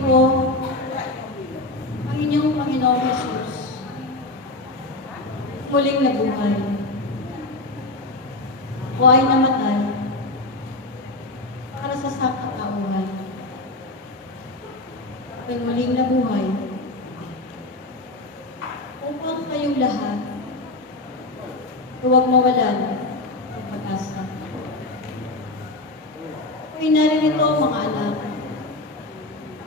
ko ang inyong Panginoong Jesus, muling nabuhay. Ako ay namatay para sa sangkatauhan. Ako'y muling nabuhay upang kayong lahat huwag mawalan ng pag-asa. Ako'y naririto, mga anak,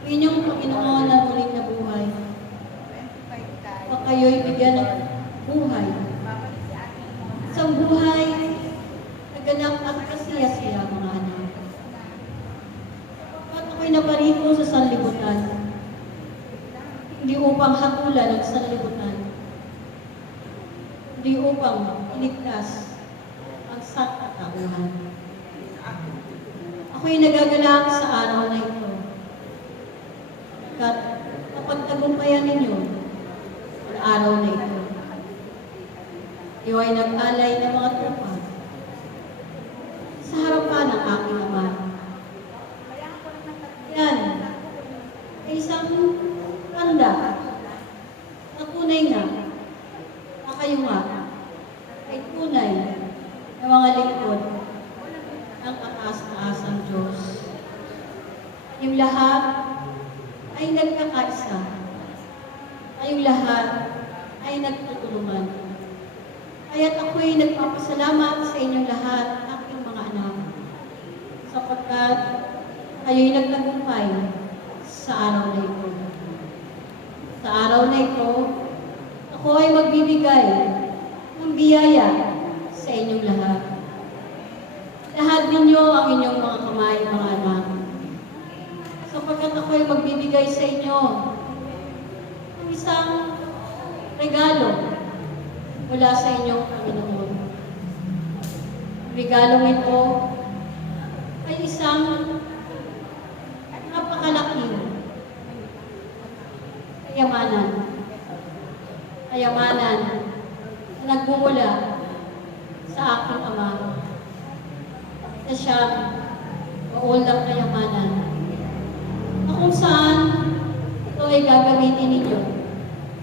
ang inyong Panginoon na muling nabuhay. Upang kayo'y bigyan ng buhay. Isang buhay na ganap at kasiya-siya, mga anak. At ako'y naparito sa sanlibutan, hindi upang hatulan ang sanlibutan, hindi upang iligtas ang sangkatauhan. Ako'y nagagalak sa araw na ito. At napagtagumpayan ninyo ang araw na ito. Iyo ay nag-alay ng mga trupa sa harapan ng aking Ama. Yan ay isang tanda na tunay nga na kayo nga ay tunay na mga lingkod ng kataas-taasang Diyos. Yung lahat ay nagkakaisa. Kayong lahat ay nagtutulungan. Kaya't ako'y nagpapasalamat sa inyong lahat, aking mga anak, sapagkat kayo'y nagtagumpay sa araw na ito. Sa araw na ito, ako ay magbibigay ng biyaya sa inyong lahat. Lahat ninyo ang inyong mga kamay, mga anak, sapagkat ako'y magbibigay sa inyo ng isang regalo mula sa inyong Panginoon. Ang regalong ito ay isang napakalaking kayamanan. Kayamanan na nagmumula sa aking Ama, na siyang maulang kayamanan, na kung saan ito ay gagamitin ninyo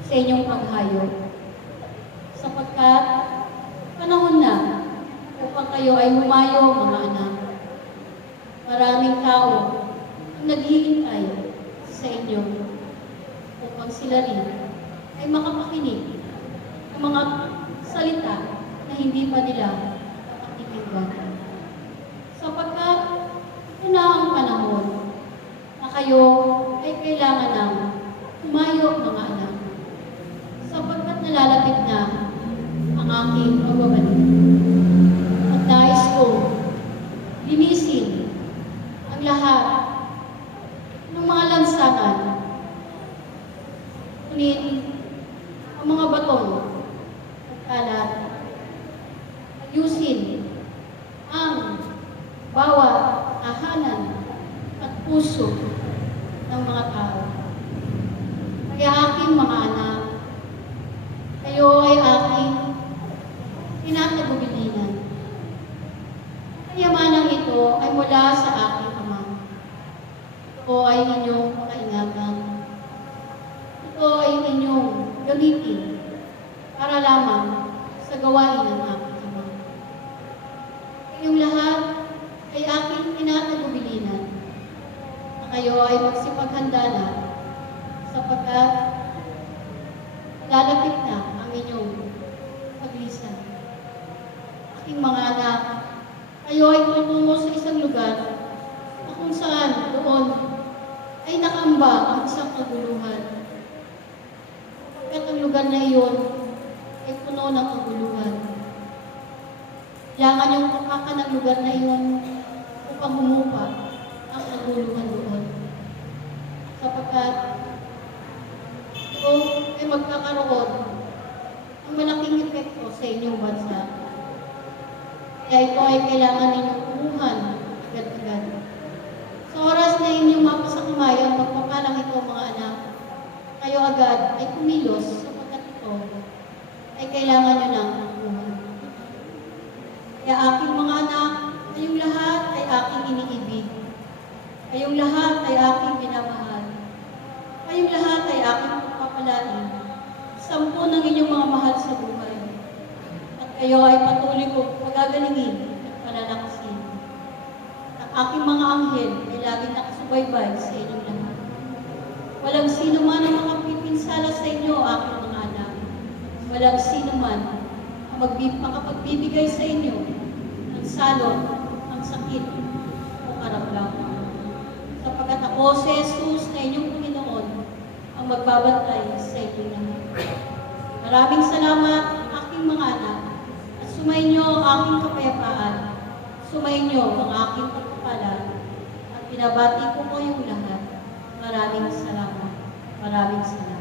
sa inyong paghayo. Sapagkat panahon na upang kayo ay humayo, mga anak. Maraming tao ang naghihintay sa inyo upang sila rin ay makapakinig ng mga salita na hindi pa nila nakakitigan. Sapagkat ito na ang panahon na kayo ay kailangan ng humayo, mga anak. Sapagkat nalalapit na ang aking pagbabalik. At nais ko linisin ang lahat ng mga lansangan, kunin ang mga baton at kalat, ayusin ang bawat tahanan at puso ng mga tao. Kaya aking mga anak, kayo ay aking tinatagubilinan. Kayamanang ito ay mula sa aking Ama. Ito ay inyong pakaingatan. Ito ay inyong gamitin para lamang sa gawain ng aking Ama. Kayong lahat ay aking tinatagubilinan na kayo ay magsipaghanda na sapagkat lalapit na ang inyong paglisan. Aking mga anak, kayo ay tutungo sa isang lugar na kung saan doon ay nakamba ang isang kaguluhan. At ang lugar na iyon ay puno ng kaguluhan. Kailangan yung papakan ng lugar na iyon upang humupa ang kaguluhan doon. Sapagkat ito ay magkakaroon ng malaking epekto sa inyong bansa. Kaya ito ay kailangan ninyong kumuhan agad-agad. Sa oras na inyong mapasakamay ang pagpapalang ito, mga anak, kayo agad ay kumilos sapagkat ito ay kailangan nyo ng kumuhan. Kaya aking mga anak, kayong lahat ay aking iniibig. Kayong lahat ay aking minamahal. Kayong lahat ay aking pagpapalain. 10 ng inyong mga mahal sa buhay. At kayo ay patuloy kong pagagalingin at palalakasin. At aking mga anghel ay laging nakasubaybay sa inyong lahat. Walang sino man ang makapipinsala sa inyo, aking mga anak. Walang sino man ang makapagbibigay sa inyo ng salot, ng sakit, o karamdaman. Sapagkat ako si Jesus na inyong Panginoon ang magbabantay sa inyo lahat. Maraming salamat, aking mga anak, at sumainyo ang aking kapayapaan, sumainyo ang aking pagpapala, at binabati ko kayong lahat. Maraming salamat. Maraming salamat.